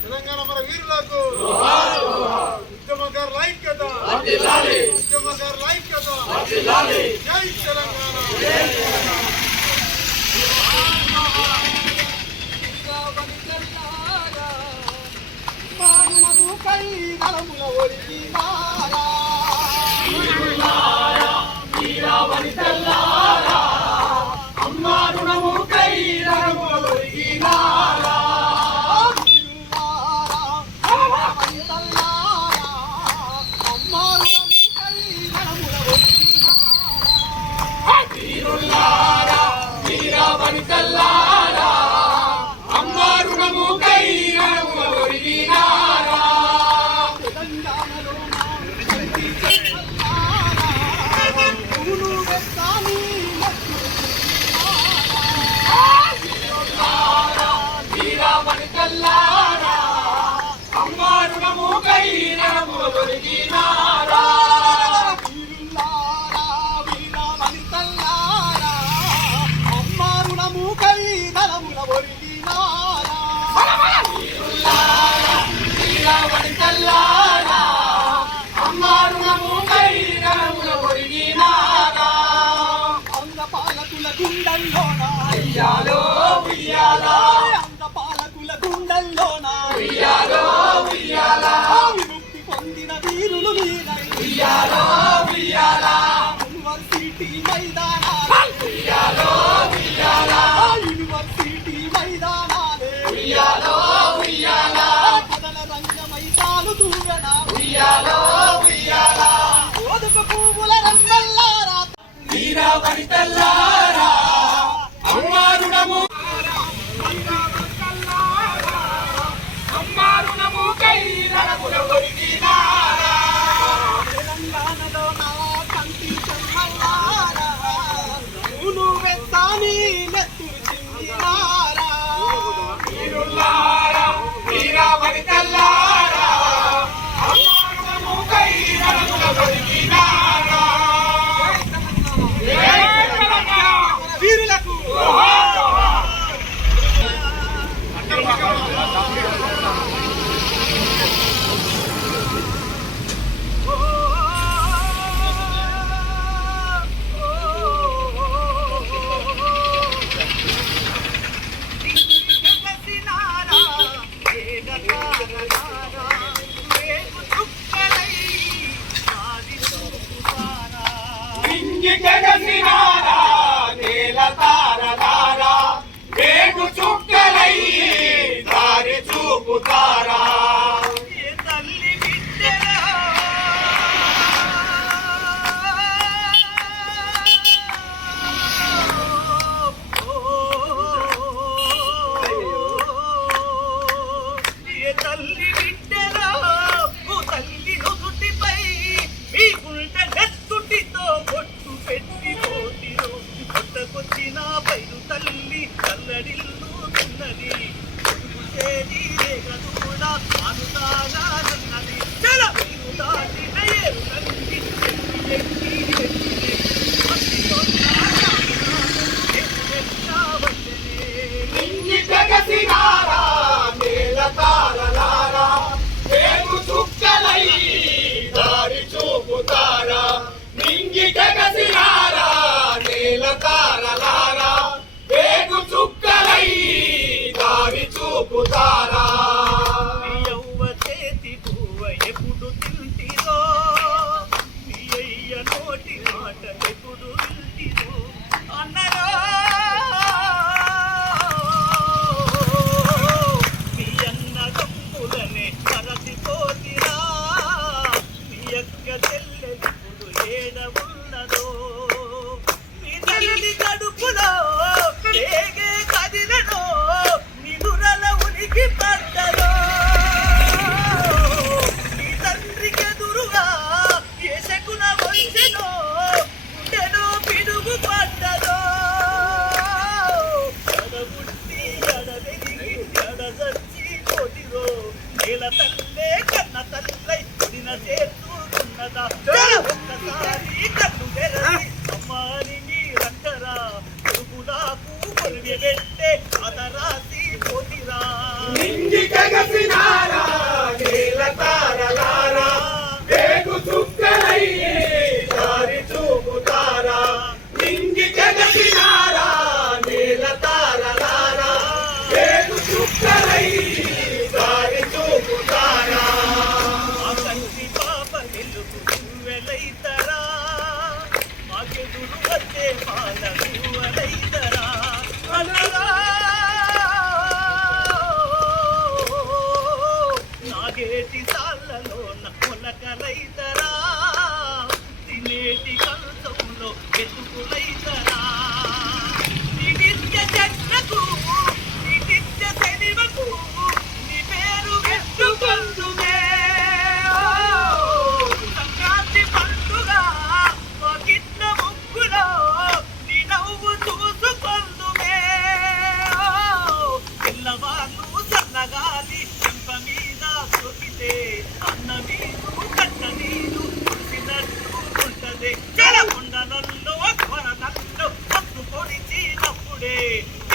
తెలంగాణ మన వీరులకు ఉద్యమకారుల ఐక్యత, ఉద్యమకారుల ఐక్యత. జై తెలంగాణ. విముక్తి పొందిన వీరులు యూనివర్సిటీ మైదానాలే కథల రంగమై సాలుతూగన ఓదుక పువ్వుల రంగల్లారా వీరవనితల్లారా అమ్మారుణము తెలంగాణలో నా కంటి చెమ్మల్లారా నువ్వే సాని నెత్తురు చిందినారా వీరుల్లారా వీరవనితల్లారా అమ్మారుణము కై నరముల బతికినారా. వీరులకు జగసినారా నేల తారలారా వేగు చుక్కలై దారి చూపుతారా. తల్లి బిడ్డరా తల్లి బిడ్డరా తల్లి నుదుటిపై మీ గుండె నెత్తుటితో బొట్టు పెట్టి పోతిరో కొట్టకొచ్చిన పైరు తల్లి కల్లడిల్లుతున్నది చేరి రేగదూడా అనుతాగా నన్నది చల మీరు దాటిన ఏరులన్నీ ఎక్కి జగసినారా నేల తారలారా వేగు చుక్కలై దారి చూపుతారా. నింగి జగసినారా నేల తారలారా వేగు చుక్కలై దారి చూపుతారా. యవ్వ చేతి పువ్వ ఎప్పుడు తింటిరో మీ అయ్య నోటి మాట ఎప్పుడు వింటిరో అన్నరో మీ అన్న గమ్ములనే మరచిపోతిరా మీ అక్క చెల్లెలిప్పుడు ఏడ ఉన్నదో మీ తల్లి కడుపులో ఏగే కదిలనో నిదురల ఉనికి పడ్డదో తల్లే కన్న తల్లై దిన చేస్తున్నదా ఒక్కసారి కన్ను తెరచి అమ్మాని మీరంటరా పురుగులాకు కొలివి పెట్టే అదరాసి పోతిరా నింగి కగసినారా నీల తారలారా వేగు చుక్కలై దారి చూపుతారా నింగి కగసినారా నీల తారలారా వేగు చుక్కలై దారి చూపుతారా మా కంటి పాప వెలుగు వెలైతరా మాకెదురు వచ్చే పాలకు అలైతరా అలరా నాగేటి సాళ్ళలో మొలకలైతరా తినేటి కంచంలో వెతుకులైతరా నీ నిత్య జన్మకు నీ నిత్య శనివకు నీ పేరు పెట్టుకొందుమే సంక్రాంతి పండుగ మాకిన్న ముగ్గులో నీ నవ్వు చూసుకొందుమే పిల్లవాళ్ళు సన్నగాలి చెంప మీద సొకితే అన్న నీరు కన్న నీరు కురిసినట్టు ఉంటది జలకొండలలో కొరనల్లో పట్టు పొడిచినప్పుడే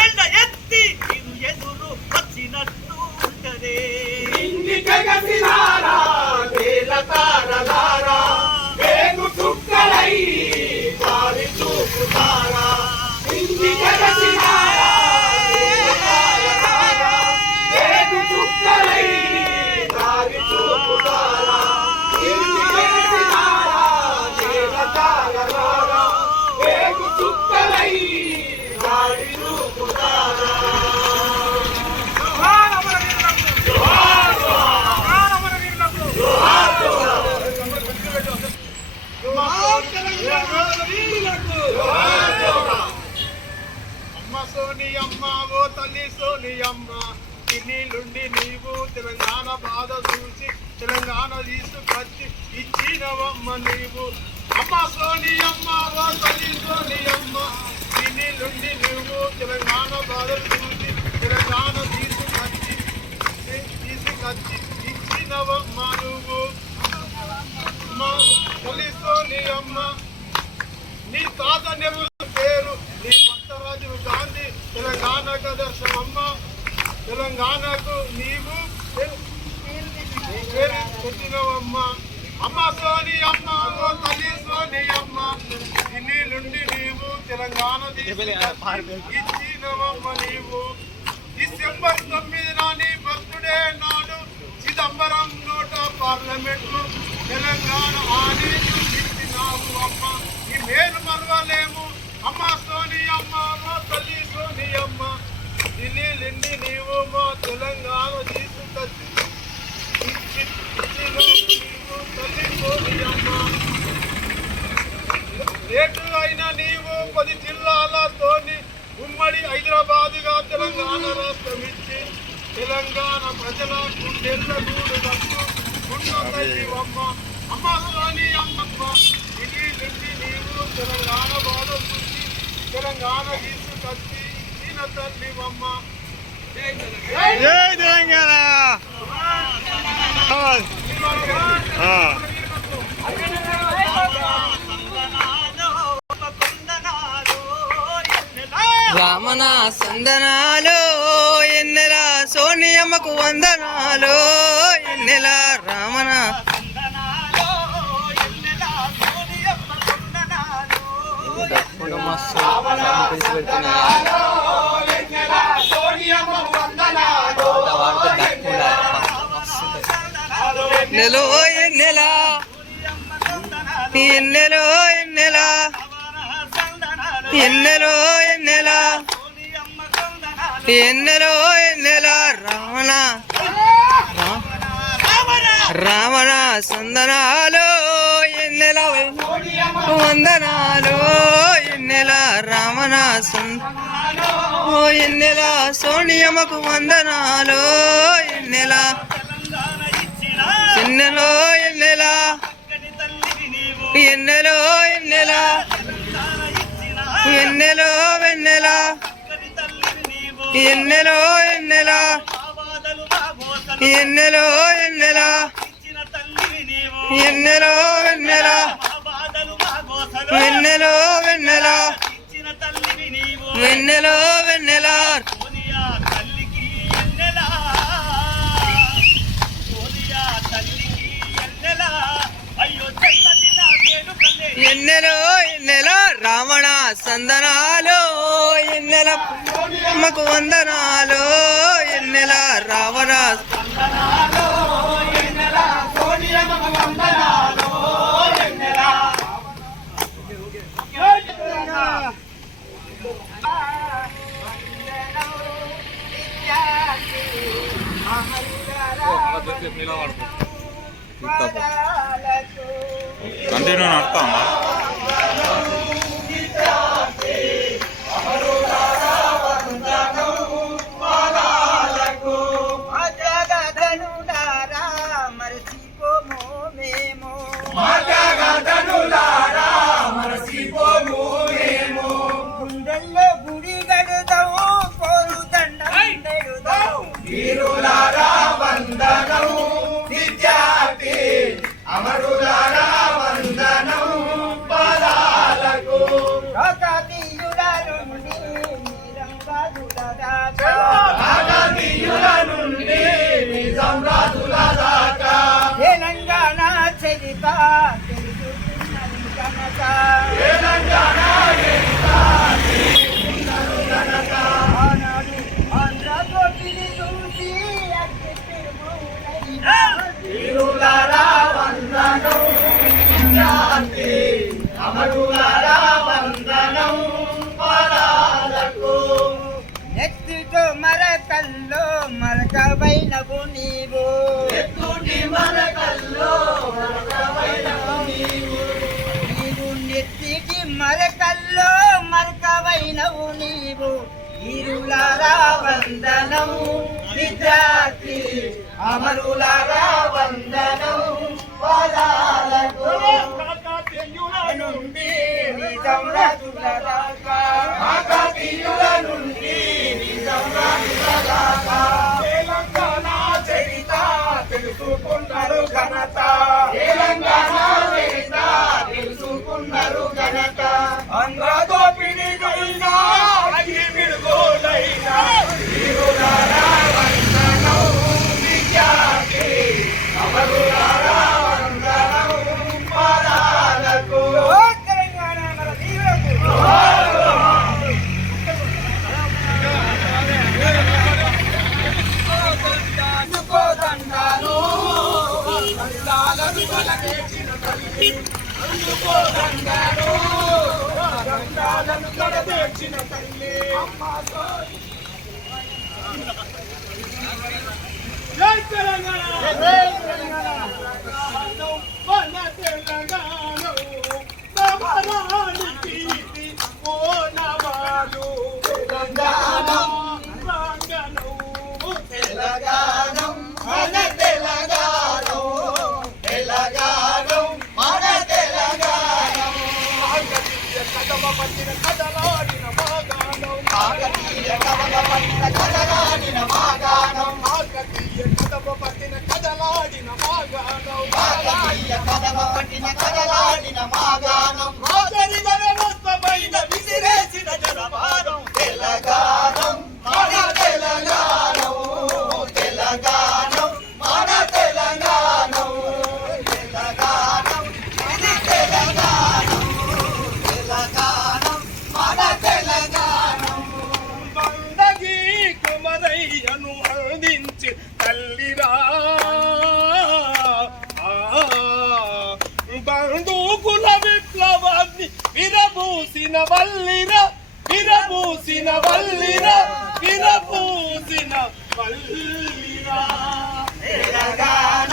ఎండ ఎత్తి నీరు ఎదురు వచ్చినట్టు ఉంటది నింగి కగసినారా నీల తారలారా వేగు చుక్కలై దారి చూపుతారా నింగి కగసినారా నీల తారలారా వేగు చుక్కలై దారి చూపుతారా నింగి కగసినారా నీల తారలారా వేగు చుక్కలై దారి చూపుతారా అమ్మ సోని అమ్మ ఓ తల్లి సోని అమ్మ ఇన్నిలుండి నీవు తెలంగాణ బాధ చూసి తెలంగాణ తీసుకొచ్చి ఇచ్చినవమ్మ నీవు అమ్మ సోని అమ్మ ఓ తల్లి సోని అమ్మ ఇన్నిలుండి నీవు తెలంగాణ బాధ చూసి తెలంగాణ తీసుకొచ్చి ఇచ్చినవమ్మ నువ్వు అమ్మ తల్లి సోని అమ్మ నీ తాత నెహ్రూ పేరు నీ భక్త రాజీవ్ గాంధీ తెలంగాణకు దర్శనమ్మ తెలంగాణకు నీవు పేరు పెట్టినవమ్మ అమ్మ సోని అమ్మ ఓ తల్లి సోని అమ్మ ఇన్నిలుండి నీవు తెలంగాణ ఇచ్చినవమ్మ నీవు డిసెంబర్ 9 నీ బర్త్డే నాడు చిదంబరం నోట పార్లమెంటు తెలంగాణ ఆని ఇచ్చినావు అమ్మ ఈ మేలు మరవలేము అమ్మ సోని అమ్మ మా తల్లి సోని అమ్మ ఢిల్లీలిండి నీవు మా తెలంగాణ తీసుకొచ్చి నీవు తల్లి సోని అమ్మ లేటు అయిన నీవు 10 జిల్లాలతోని ఉమ్మడి హైదరాబాదుగా తెలంగాణ రాష్ట్రం ఇచ్చి తెలంగాణ ప్రజల గుండెల్ల గూడు దక్కు ఉన్న తల్లివమ్మ అమ్మ సోని అమ్మమ్మ ఢిల్లీలిండి నీవు తెలంగాణ బాధ చూసి తెలంగాణ తీసుకొచ్చి దీన తల్లివమ్మ జై తెలంగాణ రామన సందనాలు ఎన్నెల సోనియమ్మకు వందనాలు ఎన్నెల రామన ఎన్నెలో ఎన్నెల ఎన్నెలో ఎన్నెల ఎన్నెలో ఎన్నెల ఎన్నెలో ఎన్నెల రావణ రావణ సందనాలు ఎన్నెల వందనాలు ఎన్నెల రావణ ఓ ఎన్నెల సోనియమ్మకు వందనాలు ఎన్నెల ఎన్నెలో ఎన్నెల ఎన్నెలో ఎన్నెల ఎన్నెలో వెన్నెల ఎన్నెలో ఎన్నెల ఎన్నెలో ఎన్నెల ఇచ్చిన తల్లివి నీవు ఎన్నెలో వెన్నెల మా బాధలు మా గోసలు వెన్నెలో వెన్నెల ఇచ్చిన తల్లివి నీవు వెన్నెలో వెన్నెల సోనియా తల్లికి ఎన్నెలా సోనియా తల్లికి ఎన్నెలా అయ్యో చల్లది నా వేడుకలే ఎన్నెలో ఎన్నెల రావణ సందనాలు ఎన్నెల అమ్మకు వందనాలు ఎన్నెల రావణ కంటిన్యూ నడుస్తా గుండెల్లో గుడి గడుదాము కోరు దండం పెడుదాము వీరులారా వందనం విద్యార్థి అమరులారా వందనం పాదాలకు కాకతీయుల నుండి నిరంగాజుల దాకా కాకతీయుల నుండి నిజాం రాజుల దాకా తెలంగాణ చరిత తెలుసుకున్నది కనుక తెలంగాణ ఆనాడు ఆంధ్రజ్యోతిని చూసి అగ్గి తిరుగులైన వీరులారా వందనం విద్యార్థి అమరులారా వందనం పాదాలకు నెత్తితో మరకల్లో మరకవైనవు నీవు ఎత్తుటి మరకల్లో మరకవైనవు నీవు నీవు నెత్తిటి మరకల్లో మరకవైనవు నీవు వీరులారా వందనం విద్యార్థి అమరులారా వందనం పాదాలకు నుండి నిజం రాజుల దాకా కాకతీయుల నుండి నిజాం రాజుల దాకా తెలంగాణ చరిత తెలుసుకున్నారు ఘనత తెలంగాణ చరిత తెలుసుకున్నారు ఘనత ఆంధ్ర దోపిడీ గైనా అగ్ని విడుదలైనా వీరులారా వందనం విద్యార్థి అమరులారా వందనం పాదాలకు ఓ తెలంగాణ మన వీరులకు అందుకోదండాలు దండాలను తొలగేసిన తల్లి అందుకోదండాలు దండాలను తొలగేసిన తల్లి జై తెలంగాణ మన తెలంగాణ సమరానికి ఇది ఓ నవాలు తెలంగాణ రాంగను తెలంగాణ మన తెలంగాణ తెలంగాణ మన తెలంగాణ కదమ పట్టిన కదలాడిన మాగాణం కాకతీయ కవల పట్టిన కదలాడిన మాగాణం కాకతీయ కదమ పట్టిన కదలాడిన మాగాణం కాకతీయ కదమ పట్టిన కదలాడిన మాగాణం రాజని వ్యవస్థమైన విసిరేసిన జనభారం తెలంగాణ మన తెలంగాణ తెలంగాణ మన తెలంగాణ తెలంగాణ ఇది తెలంగాణ తెలంగాణ మన తెలంగాణ బందగి కుమరయ్యను అందించి తల్లిరా బంధుకుల విప్లవాన్ని విరబూసిన వల్లిరా విరబూసిన వల్లిరా విరబూసిన వల్లిరా తెలంగాణ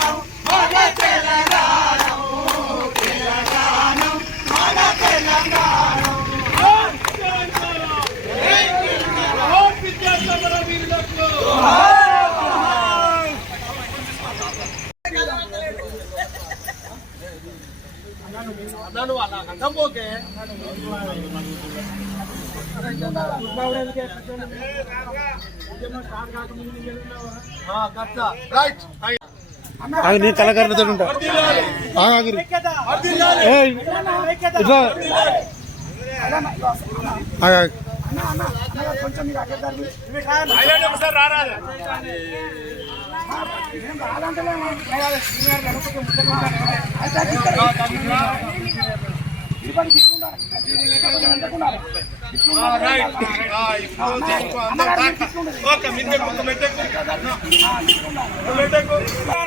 మన తెలంగాణ తెలంగాణ మన తెలంగాణ విద్యాసమర వీరులకు అన్నాను అలా అంకపోకే రైట్ నీ కళాకారులతో ఉంటా ఇట్లా ఒకసారి రారాదు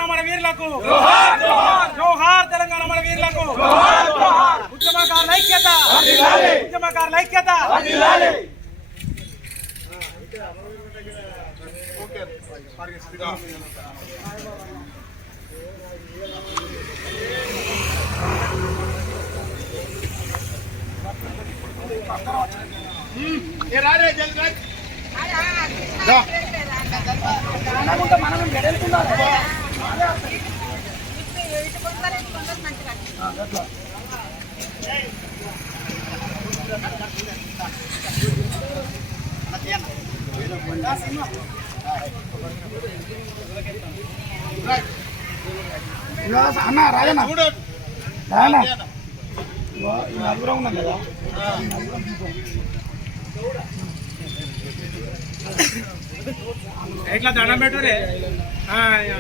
మన వీరులకు జోహార్ తెలంగాణ మన వీరులకు ఉద్యమకారుల ఐక్యత ఉద్యమకారుల ఐక్యత రారే జల్ది అన్న రాజన్న రాజన్న నలుగురం ఉన్నాం కదా ఎట్లా దండం పెట్టురే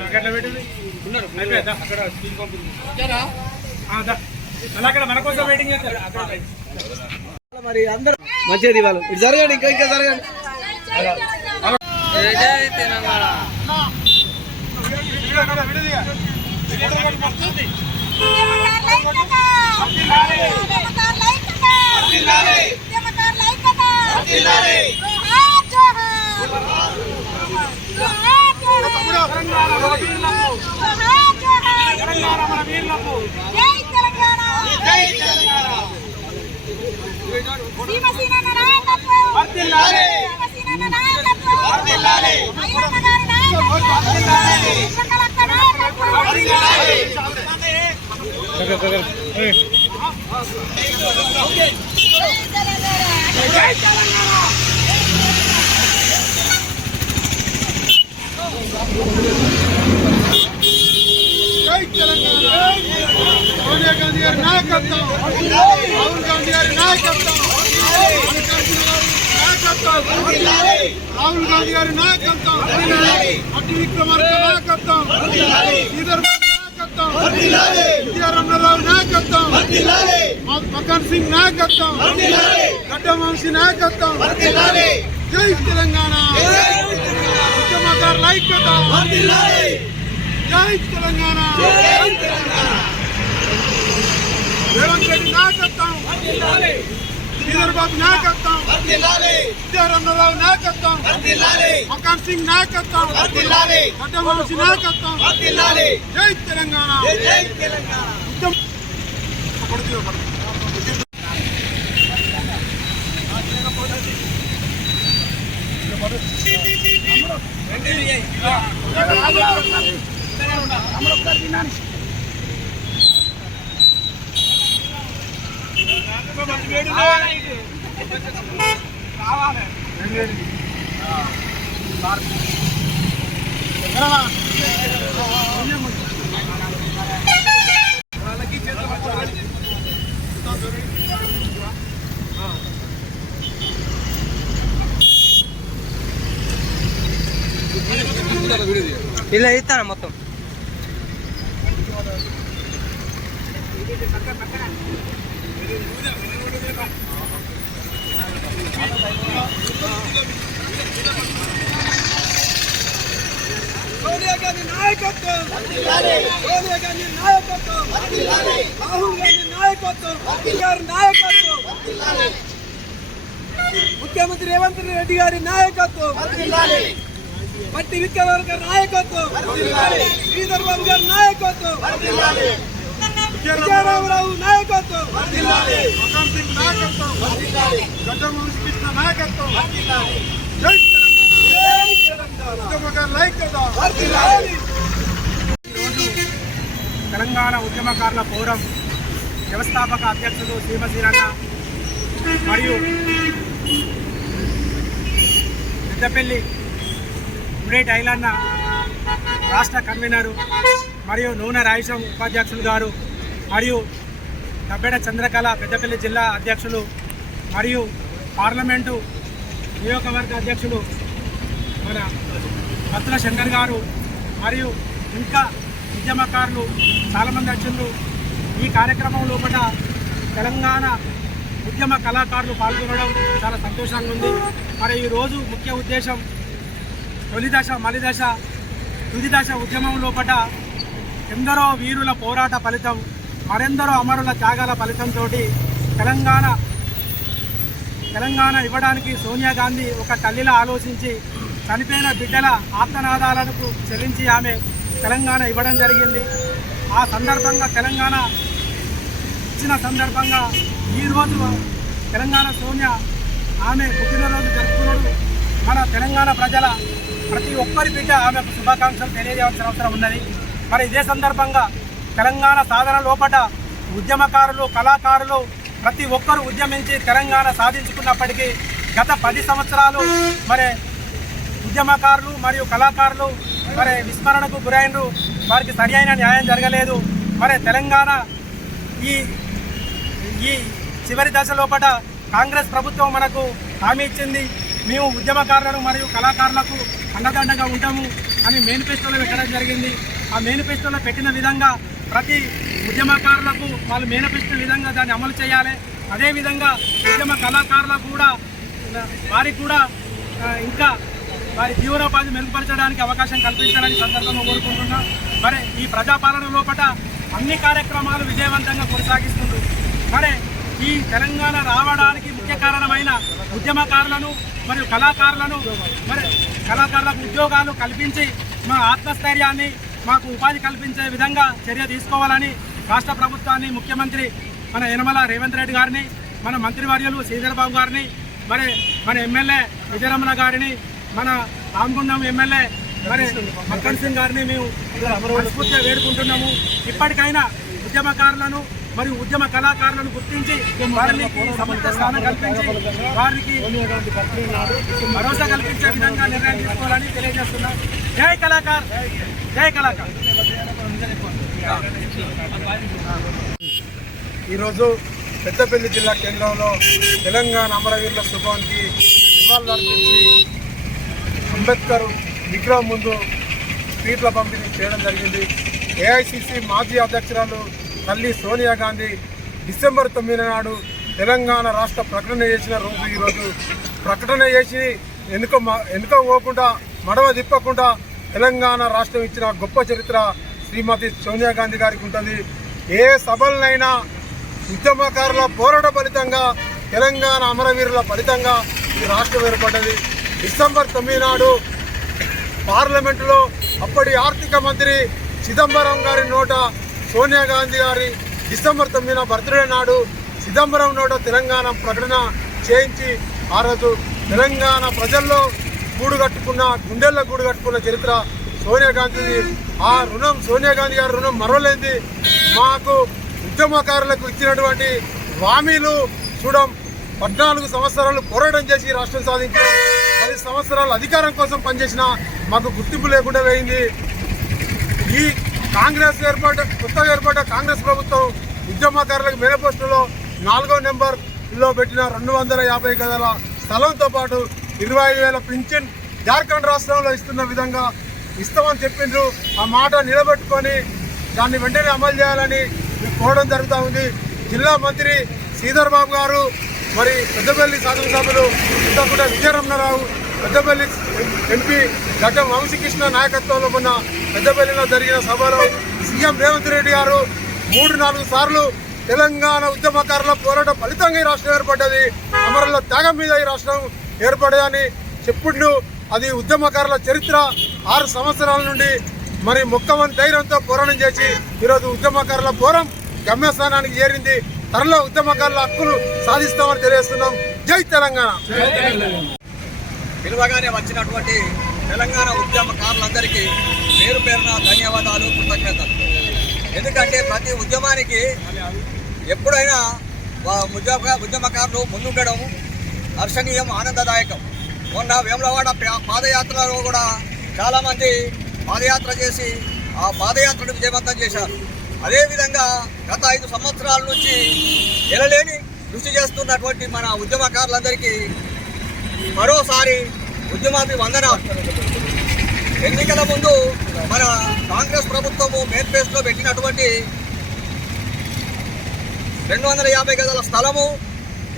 అట్లా పెట్టుది అయిపోయిందా అక్కడ మన కోసం వెయిటింగ్ చేస్తారు మరి అందరూ మంచిది వాళ్ళు ఇటు జరగండి ఇంకా జరగండి జై తెలంగాణ సోనియా గాంధీ గారి నాయకత్వం రాహుల్ గాంధీ గారి నాయకత్వం రాహుల్ గాంధీ గారి నాయకత్వం అటు విక్రమార్క నాయకత్వం శ్రీధర్ నాయకత్వం విద్యారమణరావు నాయకత్వం మకన్ సింగ్ నాయకత్వం గడ్డవంశీ నాయకత్వం జై తెలంగాణ ఉద్యమకారుల ఐక్యత జై తెలంగాణ రేవంత్ రెడ్డి నాయకత్వం శ్రీధర్ బాబు నాయకత్వం విద్యారమణరావు నాయకత్వం మకన్ సింగ్ నాయకత్వం గడ్డవంశీ నాయకత్వం జై తెలంగాణ ఇలా ఇస్తాను మొత్తం సోనియా గాంధీ నాయకత్వం సోనియా గాంధీ నాయకత్వం రాహుల్ గాంధీ నాయకత్వం గారి నాయకత్వం ముఖ్యమంత్రి రేవంత్ రెడ్డి గారి నాయకత్వం మట్టి విక్రమార్క నాయకత్వం శ్రీధర్ బాబు గారి నాయకత్వం విజయరామరావు నాయకత్వం మకన్ సింగ్ నాయకత్వం గడ్డవంశీ కృష్ణ నాయకత్వం జై తెలంగాణ ఉద్యమకారుల ఐక్యత ఈరోజు తెలంగాణ ఉద్యమకారుల ఫోరం వ్యవస్థాపక అధ్యక్షులు శ్రీమసీరన్న మరియు పెద్దపల్లి గుడేటి ఐలన్న రాష్ట్ర కన్వీనరు మరియు నూనె రాయిశం ఉపాధ్యక్షులు గారు మరియు దబ్బెడ చంద్రకళ పెద్దపల్లి జిల్లా అధ్యక్షులు మరియు పార్లమెంటు నియోజకవర్గ అధ్యక్షులు మన భత్తుల శంకర్ గారు మరియు ఇంకా ఉద్యమకారులు చాలామంది వచ్చిండ్రు. ఈ కార్యక్రమం లోపల తెలంగాణ ఉద్యమ కళాకారులు పాల్గొనడం చాలా సంతోషంగా ఉంది. మరి ఈరోజు ముఖ్య ఉద్దేశం తొలి దశ, మలి దశ, తుది దశ ఉద్యమం లోపల ఎందరో వీరుల పోరాట ఫలితం, మరెందరో అమరుల త్యాగాల ఫలితంతో తెలంగాణ ఇవ్వడానికి సోనియా గాంధీ ఒక తల్లిలా ఆలోచించి చనిపోయిన బిడ్డల ఆర్తనాదాలకు చెల్లించి ఆమె తెలంగాణ ఇవ్వడం జరిగింది. ఆ సందర్భంగా తెలంగాణ ఇచ్చిన సందర్భంగా ఈరోజు తెలంగాణ సోనియా ఆమె పుట్టినరోజు జరుపుకున్నాడు. మన తెలంగాణ ప్రజల ప్రతి ఒక్కరి బిడ్డ ఆమెకు శుభాకాంక్షలు తెలియజేయాల్సిన అవసరం ఉన్నది. మరి ఇదే సందర్భంగా తెలంగాణ సాధన లోపల ఉద్యమకారులు, కళాకారులు ప్రతి ఒక్కరు ఉద్యమించి తెలంగాణ సాధించుకున్నప్పటికీ గత 10 సంవత్సరాలు మరి ఉద్యమకారులు మరియు కళాకారులు మరి విస్మరణకు గురైనరు. వారికి సరి అయిన న్యాయం జరగలేదు. మరి తెలంగాణ ఈ చివరి దశ లోపల కాంగ్రెస్ ప్రభుత్వం మనకు హామీ ఇచ్చింది. మేము ఉద్యమకారులను మరియు కళాకారులకు అండదండగా ఉంటాము అని మేనిఫెస్టోలో పెట్టడం జరిగింది. ఆ మేనిఫెస్టోలో పెట్టిన విధంగా ప్రతి ఉద్యమకారులకు వాళ్ళు మేనిఫెస్టో విధంగా దాన్ని అమలు చేయాలి. అదేవిధంగా ఉద్యమ కళాకారులకు కూడా వారికి కూడా ఇంకా వారి జీవనోపాధి మెరుగుపరచడానికి అవకాశం కల్పించాలని సందర్భంగా కోరుకుంటున్నాం. మరి ఈ ప్రజాపాలన లోపల అన్ని కార్యక్రమాలు విజయవంతంగా కొనసాగిస్తుంది. మరి ఈ తెలంగాణ రావడానికి ముఖ్య కారణమైన ఉద్యమకారులను మరియు కళాకారులకు ఉద్యోగాలు కల్పించి మా ఆత్మస్థైర్యాన్ని, మాకు ఉపాధి కల్పించే విధంగా చర్య తీసుకోవాలని రాష్ట్ర ప్రభుత్వాన్ని, ముఖ్యమంత్రి మన యనమల రేవంత్ రెడ్డి గారిని, మన మంత్రివర్యులు శ్రీధర్ బాబు గారిని, మరి మన ఎమ్మెల్యే విజయరమణ గారిని, మన రామగుండం ఎమ్మెల్యే మరి మక్కన్ సింగ్ గారిని మేము మనస్ఫూర్తిగా వేడుకుంటున్నాము. ఇప్పటికైనా ఉద్యమకారులను మరియు ఉద్యమ కళాకారులను గుర్తించి వారికి సముచిత స్థానం కల్పించి వారికి భరోసా కల్పించే విధంగా నిర్ణయం తీసుకోవాలని తెలియజేస్తున్నాం. జై కళాకార్, జై కళాకార్. ఈరోజు పెద్దపల్లి జిల్లా కేంద్రంలో తెలంగాణ అమరవీరుల స్థూపానికి నివాళులర్పించి అంబేద్కర్ విగ్రహం ముందు స్వీట్ల పంపిణీ చేయడం జరిగింది. ఏఐసిసి మాజీ అధ్యక్షురాలు తల్లి సోనియా గాంధీ డిసెంబర్ 9 నాడు తెలంగాణ రాష్ట్ర ప్రకటన చేసిన రోజు ఈరోజు. ప్రకటన చేసి వెనుక పోకుండా, మడవ తిప్పకుండా తెలంగాణ రాష్ట్రం ఇచ్చిన గొప్ప చరిత్ర శ్రీమతి సోనియా గాంధీ గారికి ఉంటుంది. ఏ సభలనైనా ఉద్యమకారుల పోరాట ఫలితంగా, తెలంగాణ అమరవీరుల ఫలితంగా ఈ రాష్ట్రం ఏర్పడ్డది. డిసెంబర్ 9 నాడు పార్లమెంటులో అప్పటి ఆర్థిక మంత్రి చిదంబరం గారి నోట సోనియా గాంధీ గారి డిసెంబర్ 9 బర్త్డే నాడు చిదంబరం నోట తెలంగాణ ప్రకటన చేయించి ఆ రోజు తెలంగాణ ప్రజల్లో గుండెల్లో గూడు కట్టుకున్న చరిత్ర సోనియా గాంధీది. ఆ రుణం, సోనియా గాంధీ గారి రుణం మరవలేంది. మాకు ఉద్యమకారులకు ఇచ్చినటువంటి హామీలు చూడం. 14 సంవత్సరాలు పోరాటం చేసి రాష్ట్రం సాధించాం. 10 సంవత్సరాలు అధికారం కోసం పనిచేసిన మాకు గుర్తింపు లేకుండా పోయింది. ఈ కొత్తగా ఏర్పడ్డ కాంగ్రెస్ ప్రభుత్వం ఉద్యమకారులకు మేనిఫెస్టోలో 4వ నెంబర్లో పెట్టిన 250 గదాల స్థలంతో పాటు 25,000 పింఛన్ జార్ఖండ్ రాష్ట్రంలో ఇస్తున్న విధంగా ఇస్తామని చెప్పిండ్రు. ఆ మాట నిలబెట్టుకొని దాన్ని వెంటనే అమలు చేయాలని కోరడం జరుగుతూ ఉంది. జిల్లా మంత్రి శ్రీధర్ బాబు గారు, మరి పెద్దపల్లి శాసనసభ్యులు ఇంతకుట విజయరమణరావు, పెద్దపల్లి ఎంపీ గడ్డం వంశీకృష్ణ నాయకత్వంలో ఉన్న పెద్దపల్లిలో జరిగిన సభలో సీఎం రేవంత్ రెడ్డి గారు 3-4 సార్లు తెలంగాణ ఉద్యమకారుల పోరాట ఫలితంగా ఈ రాష్ట్రం ఏర్పడ్డది, అమరుల త్యాగం మీద ఈ రాష్ట్రం ఏర్పడ్డదని చెప్పుడు. అది ఉద్యమకారుల చరిత్ర. 6 సంవత్సరాల నుండి మరి మొక్కవని ధైర్యంతో పోరాటం చేసి ఈరోజు ఉద్యమకారుల పోరం గమ్యస్థానానికి చేరింది. త్వరలో ఉద్యమకారుల హక్కులు సాధిస్తామని తెలియజేస్తున్నాం. జై తెలంగాణ. పిలువగానే వచ్చినటువంటి తెలంగాణ ఉద్యమకారులందరికీ పేరు పేరున ధన్యవాదాలు, కృతజ్ఞతలు. ఎందుకంటే ప్రతి ఉద్యమానికి ఎప్పుడైనా ఉద్యమకారులు ముందుండడం హర్షణీయం, ఆనందదాయకం. మొన్న వేములవాడ పాదయాత్రలో కూడా చాలామంది పాదయాత్ర చేసి ఆ పాదయాత్రను విజయవంతం చేశారు. అదేవిధంగా గత 5 సంవత్సరాల నుంచి ఎనలేని కృషి చేస్తున్నటువంటి మన ఉద్యమకారులందరికీ మరోసారి ఉద్యమాభివందనాలు. ఎన్నికల ముందు మన కాంగ్రెస్ ప్రభుత్వము మేనిఫెస్టోలో పెట్టినటువంటి 250 గజాల స్థలము,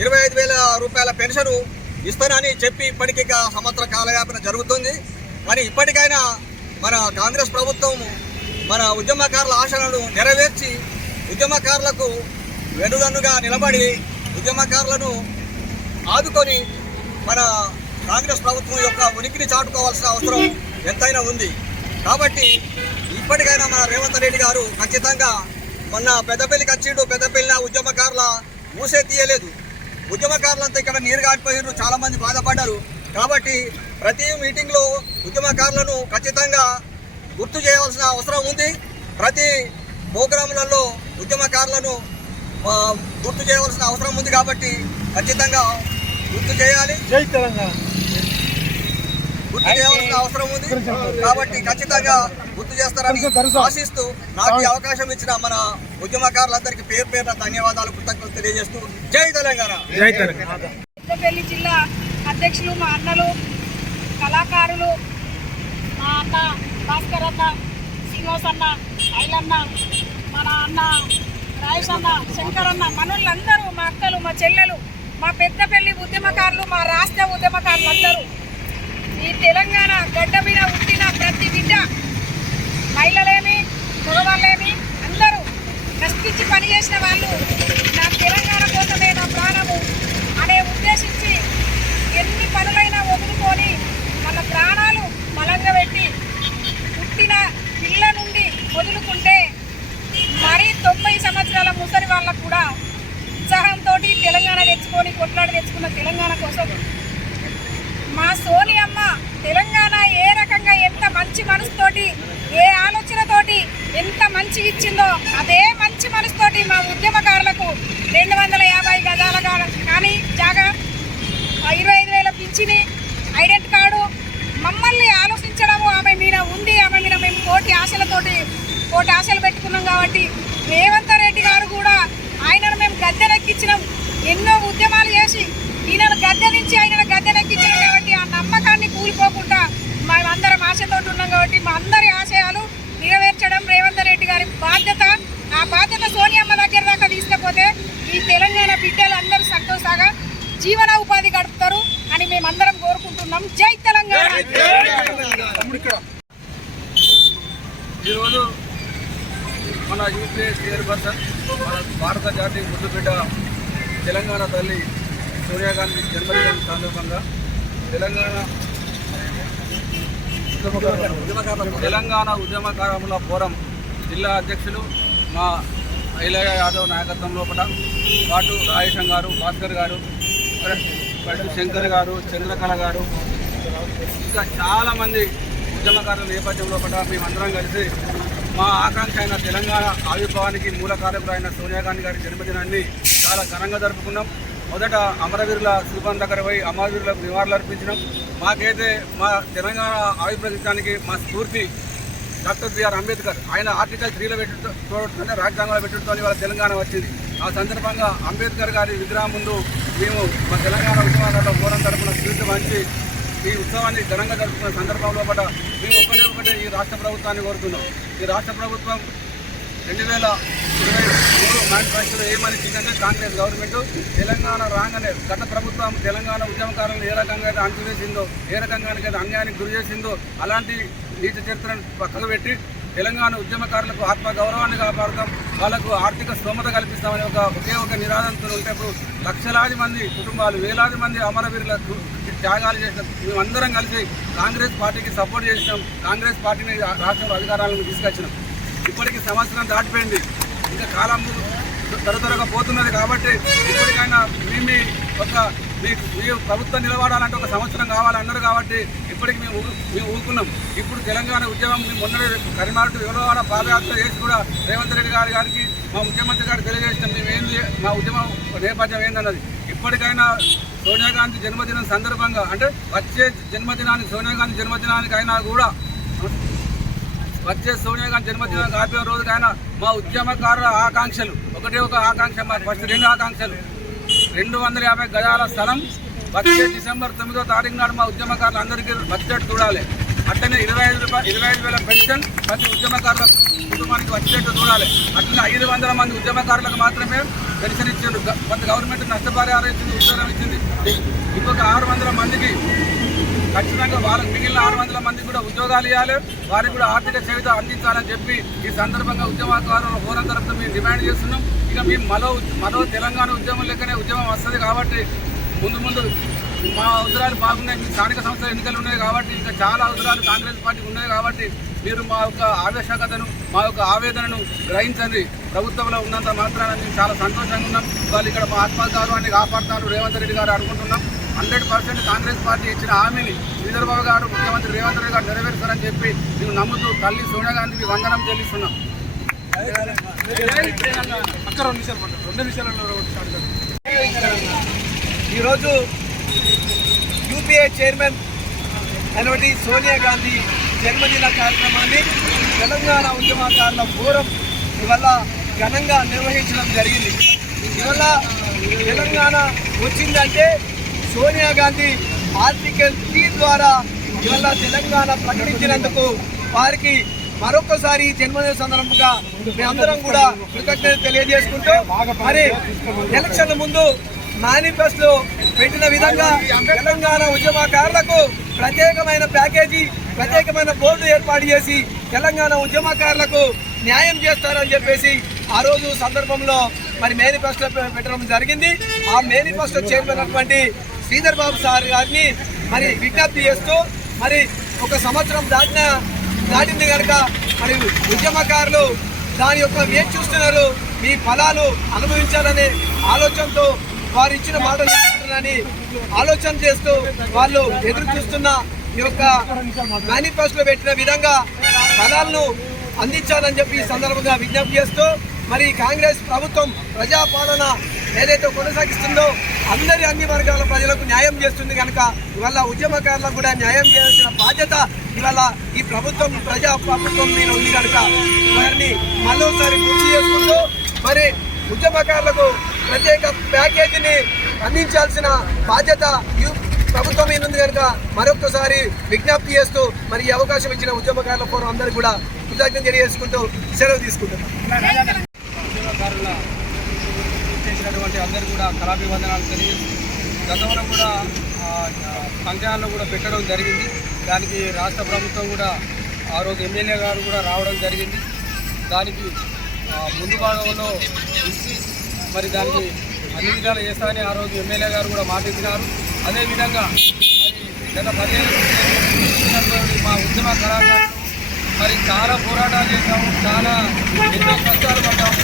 25,000 రూపాయల పెన్షను ఇస్తానని చెప్పి ఇప్పటికీ సంవత్సర కాలయాపన జరుగుతుంది. కానీ ఇప్పటికైనా మన కాంగ్రెస్ ప్రభుత్వం మన ఉద్యమకారుల ఆశలను నెరవేర్చి ఉద్యమకారులకు వెనుదన్నుగా నిలబడి ఉద్యమకారులను ఆదుకొని మన కాంగ్రెస్ ప్రభుత్వం యొక్క ఉనికిని చాటుకోవాల్సిన అవసరం ఎంతైనా ఉంది. కాబట్టి ఇప్పటికైనా మన రేవంత్ రెడ్డి గారు ఖచ్చితంగా మొన్న పెద్దపల్లికి వచ్చిండు. పెద్దపల్లిన ఉద్యమకారుల ఊసే తీయలేదు. ఉద్యమకారులంతా ఇక్కడ నీరు కాటిపోయారు, చాలామంది బాధపడ్డారు. కాబట్టి ప్రతి మీటింగ్లో ఉద్యమకారులను ఖచ్చితంగా గుర్తు చేయవలసిన అవసరం ఉంది. ప్రతి ప్రోగ్రాములలో ఉద్యమకారులను గుర్తు చేయవలసిన అవసరం ఉంది. కాబట్టి ఖచ్చితంగా గుర్తు చేయాలి, జై తెలంగాణ గుర్తు చేయవలసిన అవసరం ఉంది. కాబట్టి ఖచ్చితంగా గుర్తు చేస్తారని ఆశిస్తూ నాకు ఈ అవకాశం ఇచ్చిన మన ఉద్యమకారులందరికీ పేరు పేరున ధన్యవాదాలు, కృతజ్ఞతలు తెలియజేస్తూ జై తెలంగాణ. జై తెలంగాణ. పెద్దపల్లి జిల్లా అధ్యక్షులు, మా అన్నలు, కళాకారులు, మా అన్న భాస్కర్ అన్న, శ్రీనివాస్ అన్న, ఐలన్న, మన అన్న రాయేష్ అన్న, శంకర్ అన్న, మనోళ్ళందరూ, మా అక్కలు, మా చెల్లెలు, మా పెద్దపల్లి ఉద్యమకారులు, మా రాష్ట్ర ఉద్యమకారులందరూ, ఈ తెలంగాణ గడ్డ మీద పుట్టిన ప్రతి బిడ్డ, మహిళలేమి మగవాళ్ళేమి అందరూ కష్టించి పనిచేసిన వాళ్ళు నా తెలంగాణ కోసమే నా ప్రాణము అనే ఉద్దేశించి ఎన్ని పనులైనా వదులుకొని మన ప్రాణాలు బలంగా పెట్టి పుట్టిన పిల్ల నుండి వదులుకుంటే మరీ 90 సంవత్సరాల ముసలి వాళ్ళకు కూడా ఉత్సాహంతో తెలంగాణ తెచ్చుకొని కొట్లాడి తెచ్చుకున్న తెలంగాణ కోసం మా సోనియమ్మ తెలంగాణ ఏ రకంగా ఎంత మంచి మనసుతోటి, ఏ ఆలోచనతోటి ఎంత మంచి ఇచ్చిందో అదే మంచి మనసుతోటి మా ఉద్యమకారులకు 250 గజాల కానీ జాగా, 25,000 పింఛని, ఐడెంటి కార్డు, మమ్మల్ని ఆలోచించడము ఆమె మీద ఉంది. ఆమె మీద మేము కోటి ఆశలు పెట్టుకున్నాం. కాబట్టి రేవంత్ రెడ్డి గారు కూడా ఆయనను మేము గద్దెనెక్కించినాం. ఎన్నో ఉద్యమాలు చేసి ఈయనను గద్దె నుంచి ఆయనను గద్దెనెక్కించినాం. కాబట్టి ఆ నమ్మకాన్ని కూలిపోకుండా మేమందరం ఆశతో ఉన్నాం. కాబట్టి మా అందరి ఆశయాలు నెరవేర్చడం రేవంత్ రెడ్డి గారి బాధ్యత. ఆ బాధ్యత సోనియమ్మ దగ్గర దాకా తీసుకపోతే ఈ తెలంగాణ బిడ్డలు అందరూ సంతోషంగా జీవన ఉపాధి గడుపుతారు అని మేమందరం కోరుకుంటున్నాం. జై తెలంగాణ. ఈరోజు మన యూపీఏ చైర్పర్సన్, మన భారత జాతీయ ముద్దుబిడ్డ తెలంగాణ తల్లి సోనియా గాంధీ జన్మదినం సందర్భంగా తెలంగాణ ఉద్యమకారుల ఫోరం జిల్లా అధ్యక్షులు మా ఐలయ్య యాదవ్ నాయకత్వంలో పాటు రాయేశం గారు, భాస్కర్ గారు, శంకర్ గారు, చంద్రకళ గారు, ఇంకా చాలామంది ఉద్యమకారుల నేపథ్యంలో మేమందరం కలిసి మా ఆకాంక్ష అయిన తెలంగాణ ఆవిర్భావానికి మూల కారకులైన సోనియా గాంధీ గారి జన్మదినాన్ని చాలా ఘనంగా జరుపుకున్నాం. మొదట అమరవీరుల శిల్పం దగ్గర పోయి అమరవీరులకు నివాళులు అర్పించినాం. మాకైతే మా తెలంగాణ ఆవిర్భవించడానికి మా స్ఫూర్తి డాక్టర్ బిఆర్ అంబేద్కర్. ఆయన ఆర్టికల్ 3లో పెట్టడంతోనే రాజ్యాంగంలో పెట్టడంతో వాళ్ళ తెలంగాణ వచ్చింది. ఆ సందర్భంగా అంబేద్కర్ గారి విగ్రహం ముందు మేము మా తెలంగాణ ఉద్యమకారుల ఫోరం తరఫున స్ఫూర్తి వంచి ఈ ఉత్సవాన్ని ఘనంగా జరుపుకున్న సందర్భంలో మేము ఒకటే ఈ రాష్ట్ర ప్రభుత్వాన్ని కోరుతున్నాం. ఈ రాష్ట్ర ప్రభుత్వం 2023 మేనిఫెస్టోలో ఏమని ఇచ్చిందంటే కాంగ్రెస్ గవర్నమెంట్ తెలంగాణ రాగానే గత ప్రభుత్వం తెలంగాణ ఉద్యమకారులను ఏ రకంగా అయితే అణచివేసిందో, ఏ రకంగా అయితే అన్యాయానికి గురి చేసిందో అలాంటి నీచ చరిత్రను పక్కకు పెట్టి తెలంగాణ ఉద్యమకారులకు ఆత్మగౌరవాన్ని కాపాడుతాం, వాళ్ళకు ఆర్థిక స్తోమత కల్పిస్తామని ఒకే ఒక నినాదంతో ఉంటేప్పుడు లక్షలాది మంది కుటుంబాలు, వేలాది మంది అమరవీరులకు త్యాగాలు చేసినాం. మేమందరం కలిసి కాంగ్రెస్ పార్టీకి సపోర్ట్ చేసినాం. కాంగ్రెస్ పార్టీని రాష్ట్రంలో అధికారాలను తీసుకొచ్చినాం. ఇప్పటికి సంవత్సరం దాటిపోయింది, ఇంకా కాలం త్వరగా పోతున్నది. కాబట్టి ఇప్పటికైనా మీ ప్రభుత్వం నిలబడాలంటే ఒక సంవత్సరం కావాలన్నారు. కాబట్టి ఇప్పటికి మేము ఊరుకున్నాం. ఇప్పుడు తెలంగాణ ఉద్యమం మొన్న కరీంనగర్ వివరవాడ పాదయాత్ర చేసి కూడా రేవంత్ రెడ్డి గారికి మా ముఖ్యమంత్రి గారికి తెలియజేసినాం మేమేంది, మా ఉద్యమం నేపథ్యం ఏందన్నది. ఇప్పటికైనా సోనియా గాంధీ జన్మదినం సందర్భంగా అంటే వచ్చే జన్మదినానికి సోనియా గాంధీ జన్మదినానికి అయినా కూడా వచ్చే సోనియా గాంధీ జన్మదినం కాపే రోజుకైనా మా ఉద్యమకారుల ఆకాంక్షలు ఒకటే ఒక ఆకాంక్ష, మా ఫస్ట్ 2 ఆకాంక్షలు. 250 గజాల స్థలం వచ్చే డిసెంబర్ 9వ తారీఖు నాడు మా ఉద్యమకారులు అందరికీ బడ్జెట్ చూడాలి. అట్లనే 25,000 పెన్షన్ ప్రతి ఉద్యమకారుల కుటుంబానికి వచ్చేట్టు చూడాలి. అట్లనే 500 మంది ఉద్యమకారులకు మాత్రమే పెన్షన్ ఇచ్చిండు. కొంత గవర్నమెంట్ నష్టపరిహారం ఇచ్చింది, ఉద్యోగం ఇచ్చింది. ఇంకొక 600 మందికి ఖచ్చితంగా వాళ్ళకి మిగిలిన 600 మందికి కూడా ఉద్యోగాలు ఇవ్వాలి, వారికి కూడా ఆర్థిక చేయూత అందించాలని చెప్పి ఈ సందర్భంగా ఉద్యమకారుల హోరం తరఫున మేము డిమాండ్ చేస్తున్నాం. ఇక మేము మరో తెలంగాణ ఉద్యమం లెక్కనే ఉద్యమం వస్తుంది కాబట్టి ముందు మా అవసరాలు బాగున్నాయి. మీ స్థానిక సంస్థల ఎన్నికలు ఉన్నాయి కాబట్టి ఇంకా చాలా అవసరాలు కాంగ్రెస్ పార్టీకి ఉన్నాయి కాబట్టి మీరు మా యొక్క ఆవశ్యకతను, మా యొక్క ఆవేదనను గ్రహించండి. ప్రభుత్వంలో ఉన్నంత మాత్రాన మేము చాలా సంతోషంగా ఉన్నాం. వాళ్ళు ఇక్కడ మా ఆత్మగౌరవాన్ని కాపాడుతారు రేవంత్ రెడ్డి గారు అనుకుంటున్నాం. 100% కాంగ్రెస్ పార్టీ ఇచ్చిన హామీని శ్రీధర్బాబు గారు, ముఖ్యమంత్రి రేవంత్ రెడ్డి గారు నెరవేరుస్తారని చెప్పి మేము నమ్ముతూ తల్లి సోనియా గాంధీకి వందనం చెల్లిస్తున్నాం. ఈరోజు యూపీఏ చైర్మన్ అయినటువంటి సోనియా గాంధీ జన్మదిన కార్యక్రమాన్ని తెలంగాణ ఉద్యమకారుల ఫోరం ఇవాళ ఘనంగా నిర్వహించడం జరిగింది. ఇవాళ తెలంగాణ వచ్చిందంటే సోనియా గాంధీ ఆర్టికల్ 3 ద్వారా ఇవాళ తెలంగాణ ప్రకటించినందుకు వారికి మరొకసారి జన్మదిన సందర్భంగా మేమందరం కూడా కృతజ్ఞత తెలియజేసుకుంటూ మరి ఎలక్షన్ల ముందు మేనిఫెస్టో పెట్టిన విధంగా తెలంగాణ ఉద్యమకారులకు ప్రత్యేకమైన ప్యాకేజీ, ప్రత్యేకమైన బోర్డు ఏర్పాటు చేసి తెలంగాణ ఉద్యమకారులకు న్యాయం చేస్తారని చెప్పేసి ఆ రోజు సందర్భంలో మరి మేనిఫెస్టో పెట్టడం జరిగింది. ఆ మేనిఫెస్టో చైర్మన్ అటువంటి శ్రీధర్ బాబు సార్ గారిని మరి విజ్ఞప్తి చేస్తూ మరి 1 సంవత్సరం దాటింది కనుక మరి ఉద్యమకారులు దాని యొక్క వేచి చూస్తున్నారు, మీ ఫలాలు అనుభవించాలనే ఆలోచనతో వారు ఇచ్చిన మాటలు ఆలోచన చేస్తూ వాళ్ళు ఎదురు చూస్తున్న ఈ యొక్క మేనిఫెస్టోలో పెట్టిన విధంగా ఫలాలను అందించాలని చెప్పి ఈ సందర్భంగా విజ్ఞప్తి చేస్తూ మరి కాంగ్రెస్ ప్రభుత్వం ప్రజాపాలన ఏదైతే కొనసాగిస్తుందో అన్ని వర్గాల ప్రజలకు న్యాయం చేస్తుంది కనుక ఇవాళ ఉద్యమకారులకు కూడా న్యాయం చేయాల్సిన బాధ్యత ఇవాళ ఈ ప్రభుత్వం ప్రభుత్వం మీద ఉంది కనుక వారిని మరోసారి గుర్తు చేసుకుంటూ మరి ఉద్యమకారులకు ప్రత్యేక ప్యాకేజీని అందించాల్సిన బాధ్యత ప్రభుత్వం మీద ఉంది కనుక మరొకసారి విజ్ఞప్తి చేస్తూ మరి ఈ అవకాశం ఇచ్చిన ఉద్యమకారుల ఫోరం అందరికీ కూడా కృతజ్ఞత తెలియజేసుకుంటూ సెలవు తీసుకుంటున్నాం. ఉద్యమకారుల చేసినటువంటి అందరూ కూడా కళాభివందనాలు తెలియజేస్తూ గతంలో కూడా సంఖ్యాలను కూడా పెట్టడం జరిగింది. దానికి రాష్ట్ర ప్రభుత్వం కూడా ఆ రోజు ఎమ్మెల్యే గారు కూడా రావడం జరిగింది. దానికి ముందు భాగంలో ఇచ్చి మరి దానికి అన్ని విధాలు చేస్తామని ఆ రోజు ఎమ్మెల్యే గారు కూడా మాటిచ్చినారు. అదేవిధంగా మరి గత 15 మా ఉద్యమ కళాకారులు మరి చాలా పోరాటాలు చేశాము, చాలా ఎన్నో కష్టాలు పడ్డాము,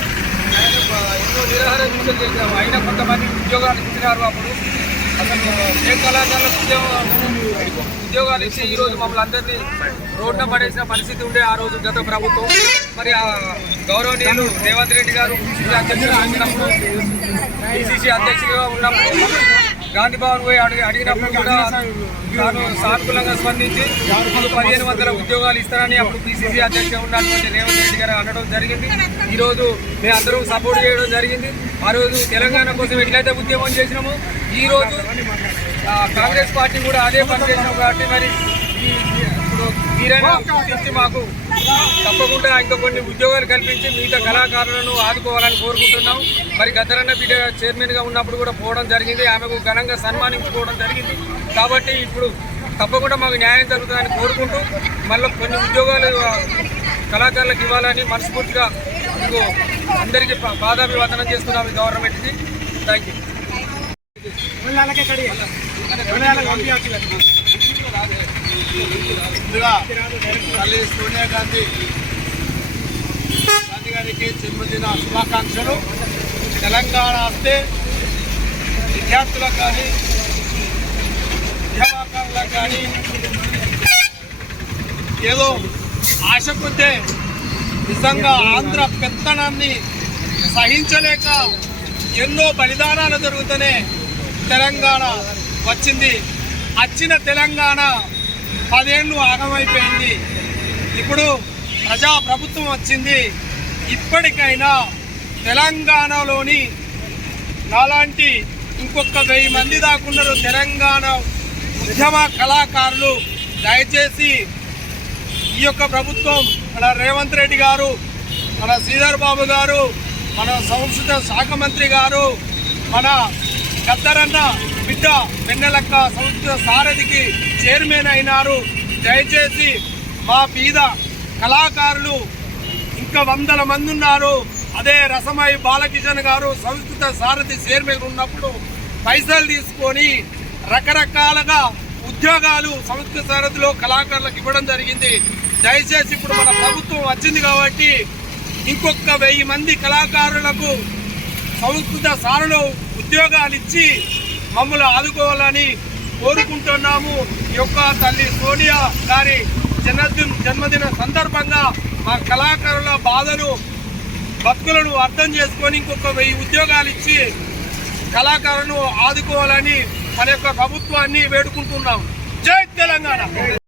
ఎన్నో నిరాహార దీక్షలు చేశాము. అయినా కొంతమంది ఉద్యోగాలు ఇచ్చినారు. అప్పుడు అసలు ఏ కళాకారులకు ఉద్యోగాలు ఇచ్చి ఈరోజు మమ్మల్ని అందరినీ రోడ్డున పడేసిన పరిస్థితి ఉండే ఆ రోజు గత ప్రభుత్వం. మరి ఆ గౌరవనీయులు రేవంత్ రెడ్డి గారు అధ్యక్షులుగా ఉన్నప్పుడు, పిసిసి అధ్యక్షుడిగా ఉన్నప్పుడు గాంధీ భవన్ పోయి అడిగినప్పుడు కూడా తాను సానుకూలంగా స్పందించి 1500 ఉద్యోగాలు ఇస్తారని అప్పుడు పిసిసి అధ్యక్షుడిగా ఉన్నటువంటి రేవంత్ రెడ్డి గారు అనడం జరిగింది. ఈరోజు మేము అందరూ సపోర్ట్ చేయడం జరిగింది. ఆ రోజు తెలంగాణ కోసం ఎట్లయితే ఉద్యమం చేసినామో ఈరోజు కాంగ్రెస్ పార్టీ కూడా అదే పని చేసినాం కాబట్టి మరి ఇప్పుడు మీరైనా గుర్తించి మాకు తప్పకుండా ఇంకా కొన్ని ఉద్యోగాలు కల్పించి మిగతా కళాకారులను ఆదుకోవాలని కోరుకుంటున్నాం. మరి గద్దరన్న బిడ్డ చైర్మన్గా ఉన్నప్పుడు కూడా పోవడం జరిగింది, ఆమెకు ఘనంగా సన్మానించుకోవడం జరిగింది. కాబట్టి ఇప్పుడు తప్పకుండా మాకు న్యాయం జరుగుతుందని కోరుకుంటూ మళ్ళీ కొన్ని ఉద్యోగాలు కళాకారులకు ఇవ్వాలని మనస్ఫూర్తిగా మీకు అందరికీ పాదాభివందనం చేస్తున్నాము గవర్నమెంట్కి. Thank you. ముందుగా తల్లి సోనియా గాంధీ గారికి జన్మదిన శుభాకాంక్షలు. తెలంగాణ వస్తే విద్యార్థులకు కానీ ఉద్యమకారులకు కానీ ఏదో ఆశ కొద్దే నిజంగా ఆంధ్ర పెత్తనాన్ని సహించలేక ఎన్నో బలిదానాలు జరుగుతూనే తెలంగాణ వచ్చింది. వచ్చిన తెలంగాణ 10 ఏళ్ళు ఆగమైపోయింది. ఇప్పుడు ప్రజా ప్రభుత్వం వచ్చింది. ఇప్పటికైనా తెలంగాణలోని నాలాంటి ఇంకొక 1000 మంది దాకున్నారు తెలంగాణ ఉద్యమ కళాకారులు. దయచేసి ఈ యొక్క ప్రభుత్వం, మన రేవంత్ రెడ్డి గారు, మన శ్రీధర్ బాబు గారు, మన సంస్కృత శాఖ మంత్రి గారు, మన గద్దరన్న బిడ్డ వెన్నెలక్క సంస్కృత సారథికి చైర్మన్ అయినారు. దయచేసి మా బీద కళాకారులు ఇంకా 100 మంది ఉన్నారు. అదే రసమై బాలకిషన్ గారు సంస్కృత సారథి చైర్మన్ ఉన్నప్పుడు పైసలు తీసుకొని రకరకాలుగా ఉద్యోగాలు సంస్కృత సారథిలో కళాకారులకు ఇవ్వడం జరిగింది. దయచేసి ఇప్పుడు మన ప్రభుత్వం వచ్చింది కాబట్టి ఇంకొక 1000 మంది కళాకారులకు సంస్కృత సారలో ఉద్యోగాలు ఇచ్చి మమ్మల్ని ఆదుకోవాలని కోరుకుంటున్నాము. ఈ యొక్క తల్లి సోనియా గారి జన్మదిన సందర్భంగా మా కళాకారుల బాధను బతుకులను అర్థం చేసుకొని ఇంకొక 1000 ఉద్యోగాలు ఇచ్చి కళాకారులను ఆదుకోవాలని మన యొక్క ప్రభుత్వాన్ని వేడుకుంటున్నాం. జై తెలంగాణ.